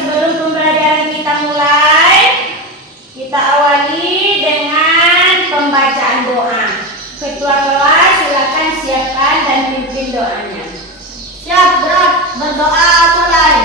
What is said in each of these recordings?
sebelum pembelajaran kita mulai, kita awali dengan pembacaan doa. Ketua kelas silakan siapkan dan pimpin doanya. Siap, gerak, berdoa mulai.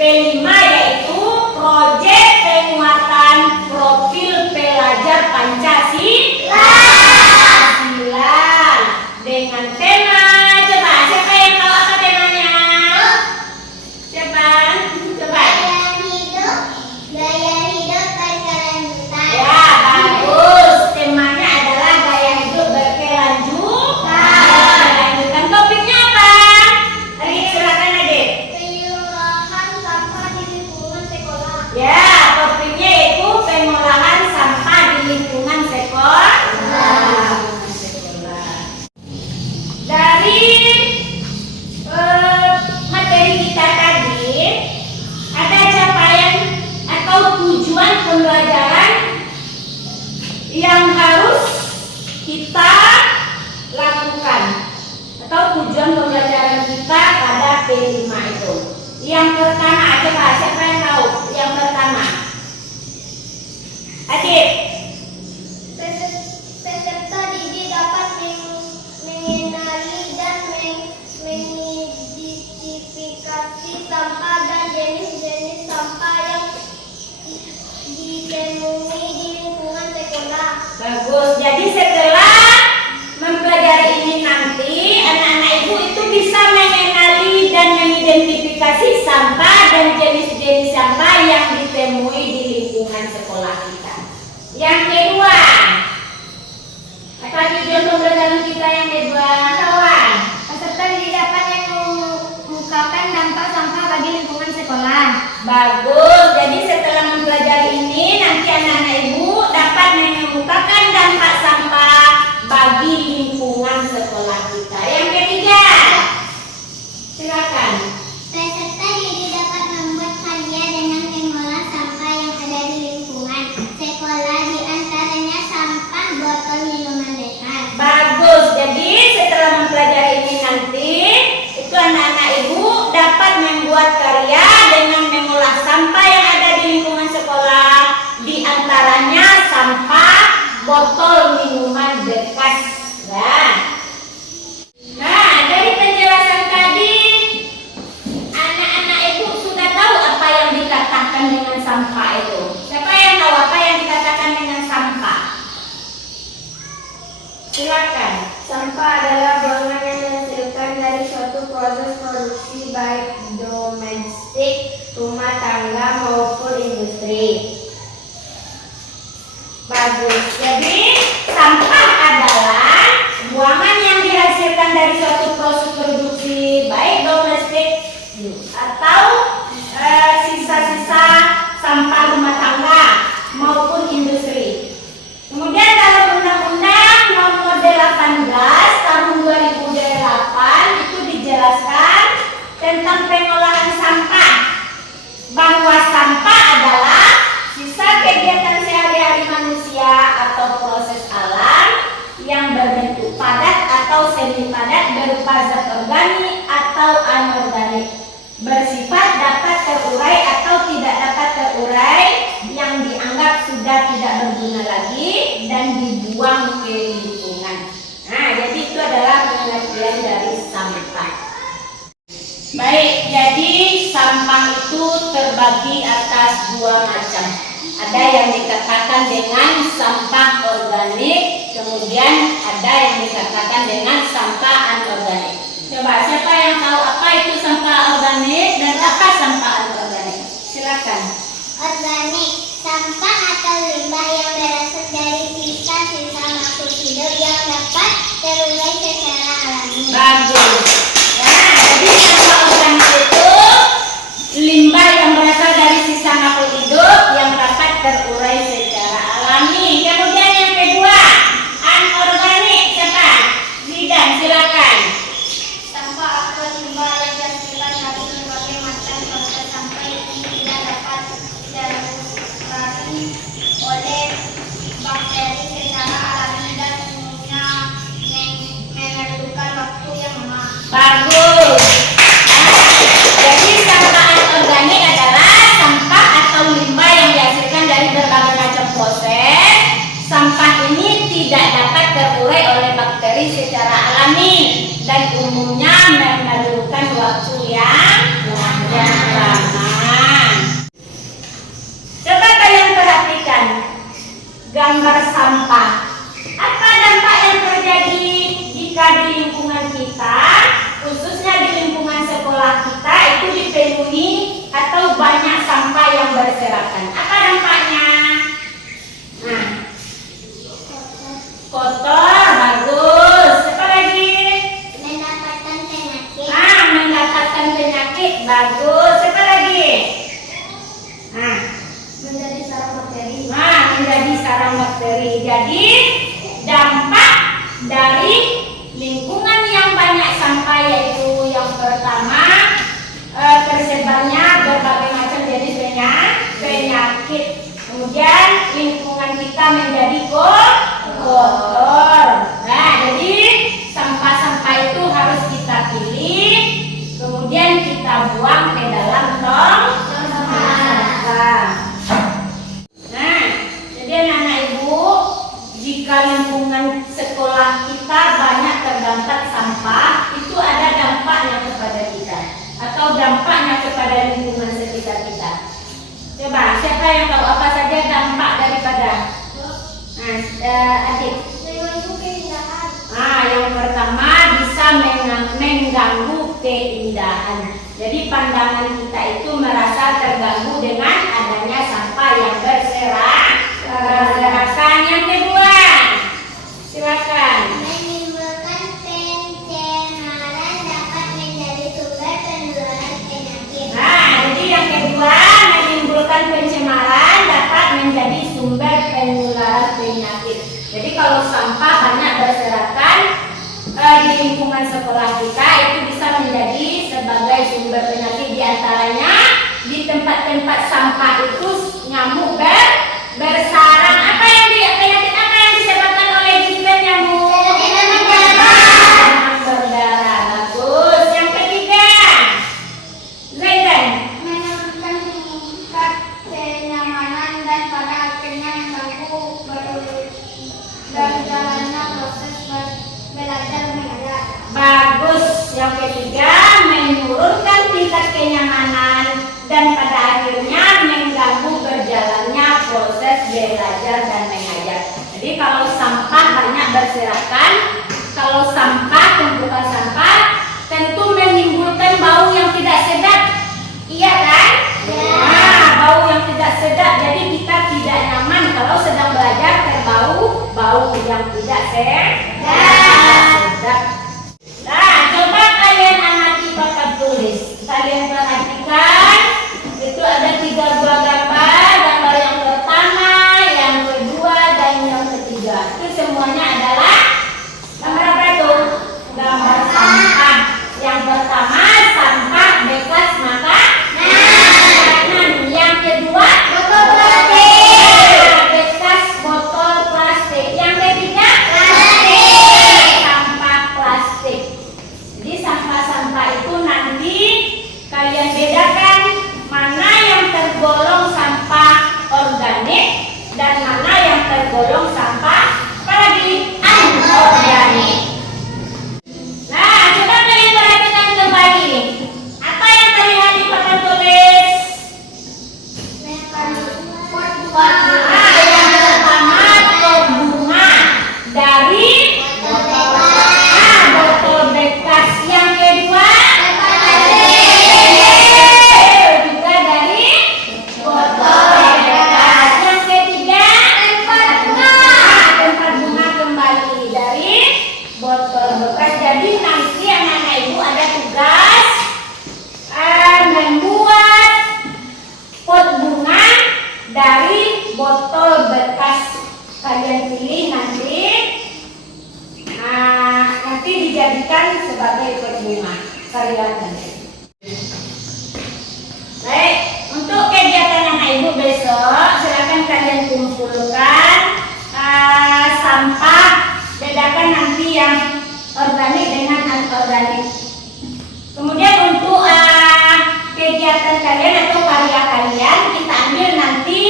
P5 yaitu proyek penguatan profil pelajar Pancasila dengan tema, coba siapa yang tahu apa temanya? Siapa? Coba. Gaya hidup berkelanjutan. Ya, bagus. Temanya adalah gaya hidup berkelanjutan. Lanjutkan topiknya apa? Adik, silakan adik. Pengolahan sampah di lingkungan sekolah. Ya, topiknya itu pengolahan sampah di lingkungan sekolah. Dari materi kita tadi, ada capaian atau tujuan pembelajaran yang harus kita lakukan, atau tujuan pembelajaran kita pada P5 itu. Yang pertama, coba siapa yang tahu? Yang pertama, adik. Peserta didik dapat mengenali dan mengidentifikasi sampah dan jenis-jenis sampah yang ditemui di lingkungan sekolah. Bagus. Jadi setelah mempelajari ini nanti, anak-anak ibu itu bisa mengenali dan mengidentifikasi sampah dan jenis-jenis sampah yang ditemui di lingkungan sekolah kita. Yang kedua, apa tujuan pembelajaran kita yang kedua? Kawan, Peserta didik dapat mengungkapkan dampak sampah bagi lingkungan sekolah. bagus. Jadi setelah mempelajari ini, nanti anak-anak ibu dapat mengemukakan dampak sampah bagi lingkungan sekolah kita. Yang ketiga, botol minuman bekas. Nah, dari penjelasan tadi, anak-anak ibu sudah tahu apa yang dikatakan dengan sampah itu. Siapa yang tahu apa yang dikatakan dengan sampah? Silakan. Sampah adalah buangan yang dihasilkan dari suatu proses produksi baik domestik, rumah tangga maupun industri. Bagus. Jadi sampah adalah buangan yang dihasilkan dari suatu proses produksi baik domestik atau sisa-sisa sampah rumah tangga maupun industri. Kemudian dalam Undang-Undang Nomor 18 Tahun 2008 itu dijelaskan tentang pengolahan sampah, bahwa sampah adalah sisa kegiatan sehari-hari manusia atau proses alam yang berbentuk padat atau semi padat berupa zat organik atau anorganik, bersifat dapat terurai atau tidak dapat terurai, yang dianggap sudah tidak berguna lagi dan dibuang ke lingkungan. Nah, jadi itu adalah pengertian dari sampah. Baik, jadi sampah itu terbagi atas dua macam. Ada yang dikatakan dengan sampah organik, kemudian ada yang dikatakan dengan sampah anorganik. Coba siapa yang tahu apa itu sampah organik dan apa sampah anorganik? Silakan. Organik, sampah atau limbah yang berasal dari sisa-sisa makhluk hidup yang dapat terurai secara alami. Bagus. Nah, jadi sampah organik itu limbah yang berasal dari sisa makhluk hidup yang dapat terurai secara alami. Kemudian yang kedua, anorganik. Siapa? Zidan, silakan. Sampah atau limbah yang dihasilkan dari berbagai macam proses sampah yang tidak dapat terurai oleh bakteri secara alami dan umumnya memerlukan waktu yang lama. Bagus. Jadi sampah anorganik adalah sampah atau limbah yang dihasilkan dari berbagai macam proses. Sampah ini tidak dapat terurai oleh bakteri secara alami dan umumnya memerlukan waktu yang lama. Coba kalian perhatikan gambar sampah. Apa dampak yang terjadi jika di lingkungan kita, khususnya di lingkungan sekolah kita, itu dipenuhi atau banyak sampah yang berserakan? Apa dampaknya? Nah, kotor, bagus. Apa lagi? Mendapatkan penyakit. Nah, mendapatkan penyakit, bagus. Apa lagi? Nah, Menjadi sarang bakteri. menjadi sarang bakteri. Jadi dampak dari lingkungan yang banyak sampah yaitu yang pertama, tersebarnya berbagai macam jenis penyakit. Kemudian lingkungan kita menjadi kotor. Nah, jadi sampah-sampah itu harus kita pilih, kemudian kita buang ke dalam tong sampah. Nah, jadi anak-anak ibu, jika lingkungan sekolah kita banyak terdampak sampah, itu ada dampaknya kepada kita atau dampaknya kepada lingkungan sekitar kita. Coba, siapa yang tahu apa saja dampak daripada? Adik. Yang pertama bisa mengganggu keindahan. Jadi pandangan kita itu merasa terganggu dengan adanya sampah yang berserakan. Yang kedua, silakan. Menimbulkan pencemaran dapat menjadi sumber penularan penyakit. Nah, jadi yang kedua, menimbulkan pencemaran dapat menjadi sumber penularan penyakit. Jadi kalau sampah banyak berserakan di lingkungan sekolah kita, itu bisa menjadi sebagai sumber penyakit. Di antaranya di tempat-tempat sampah itu nyamuk bersarang. Apa yang penyakit apa yang disebabkan oleh nyamuk? Demam berdarah. Bagus. Yang ketiga, Zaidan. Menurunkan tingkat kenyamanan dan pada akhirnya mengganggu kenyamanan dan pada akhirnya mengganggu berjalannya proses belajar dan mengajar. Jadi kalau sampah banyak berserakan, kalau sampah, tumpukan sampah tentu menimbulkan bau yang tidak sedap. Iya kan? Nah, bau yang tidak sedap. Jadi kita tidak nyaman kalau sedang belajar terbau bau yang tidak sedap. Nah, coba kalian amati papan tulis. Kalian perhatikan, itu ada 3 buah gambar. Gambar yang pertama, yang kedua, dan yang ketiga. Itu semuanya adalah gambar apa itu? Gambar sampah. Yang pertama, sampah bekas makanan. Yang kedua, botol plastik. Bekas botol plastik. Yang ketiga, plastik. Sampah plastik. Jadi sampah-sampah itu nanti kalian bedakan mana yang tergolong sampah organik dan mana yang tergolong sampah apa lagi? Anorganik. Nah, coba kalian perhatikan kembali. Apa yang terlihat di papan tulis? Nah, yang pertama pot bunga dari botol bekas. Yang kedua juga dari botol bekas. Yang ketiga tempat bunga kembali dari botol bekas. Jadi nanti anak-anak ibu ada tugas membuat pot bunga dari botol bekas. Kalian pilih nanti. Nanti dijadikan sebagai pot bunga karya nanti. Baik, untuk kegiatan anak ibu besok silakan kalian kumpulkan sampah, bedakan nanti yang organik dengan anorganik. Kemudian untuk kegiatan kalian atau karya kalian kita ambil nanti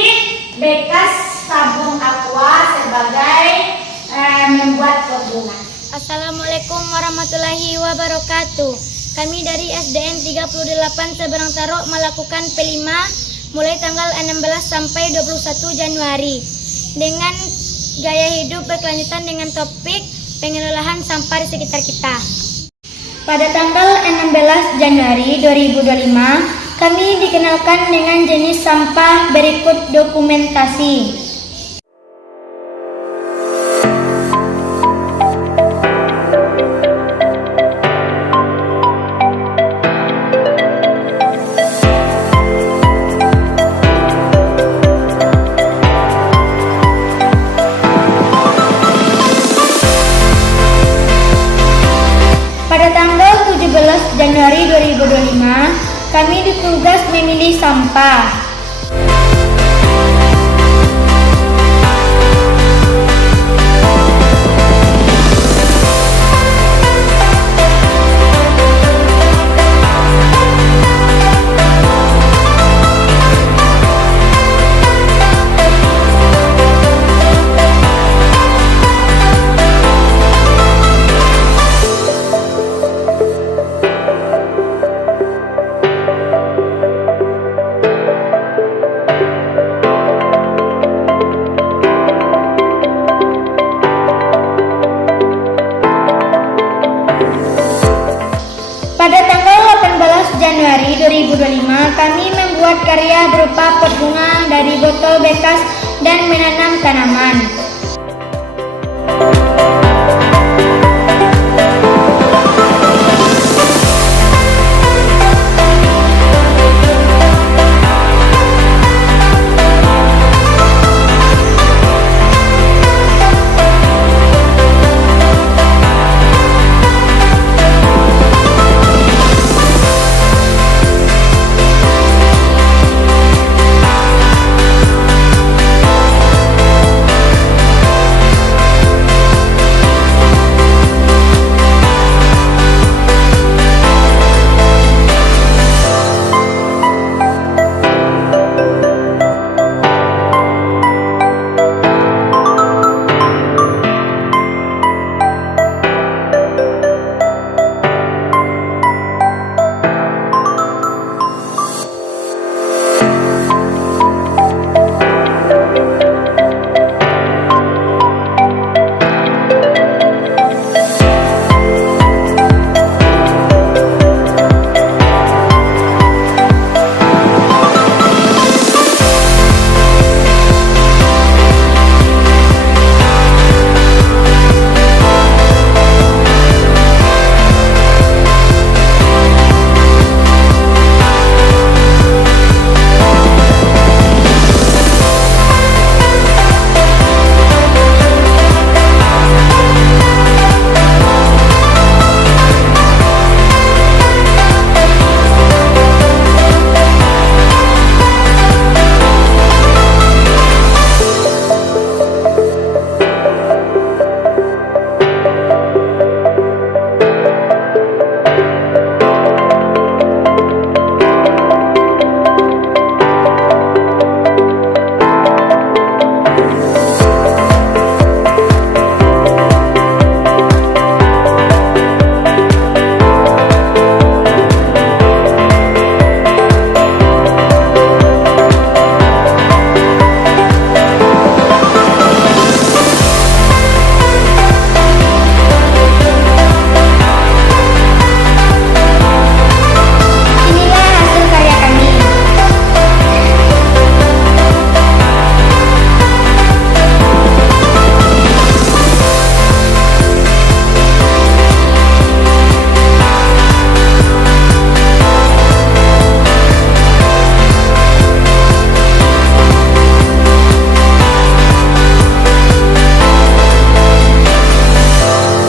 bekas sabun aqua sebagai membuat pot bunga. Assalamualaikum warahmatullahi wabarakatuh. Kami dari SDN 38 Seberang Tarok melakukan P5 mulai tanggal 16 sampai 21 Januari dengan gaya hidup berkelanjutan dengan topik pengelolaan sampah di sekitar kita. Pada tanggal 16 Januari 2025, kami dikenalkan dengan jenis sampah berikut dokumentasi. Pada tanggal 17 Januari 2025, kami ditugas memilih sampah. Pada tanggal 18 Januari 2025, kami membuat karya berupa pot bunga dari botol bekas dan menanam tanaman.